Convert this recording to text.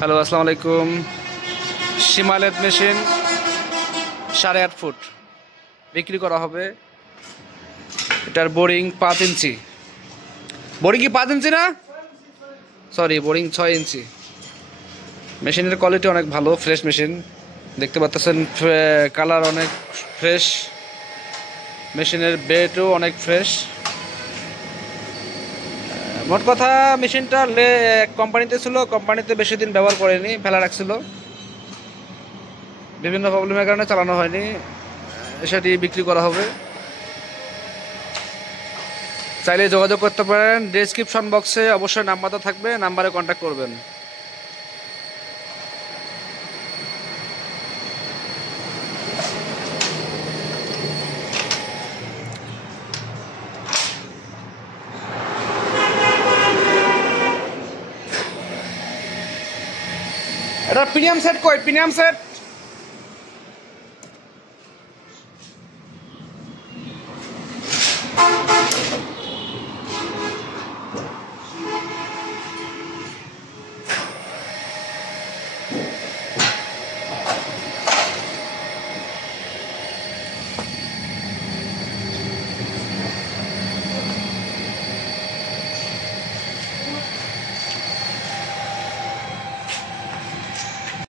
Hello, আসসালামু আলাইকুম। সীমালেদ machine 8.5 foot বিক্রি করা হবে। এটার বোরিং 5 ইঞ্চি। বোরিং কি 5 ইঞ্চি না? সরি, বোরিং 6 ইঞ্চি। মেশিনের কোয়ালিটি অনেক ভালো, ফ্রেশ মেশিন। দেখতে পাচ্ছেন কালার অনেক ফ্রেশ, মেশিনের বেডও অনেক ফ্রেশ। মোট কথা মেশিনটা কোম্পানিতে ছিল, কোম্পানিতে বেশি দিন ব্যবহার করেনি, ফেলা রাখছিল। বিভিন্ন প্রবলেমের কারণে চালানো হয়নি, সেটি বিক্রি করা হবে। চাইলে যোগাযোগ করতে পারেন। ডেসক্রিপশন বক্সে অবশ্যই নাম্বারটা থাকবে, নাম্বারে কন্ট্যাক্ট করবেন। এটা প্রিমিয়াম সেট কই? Premium set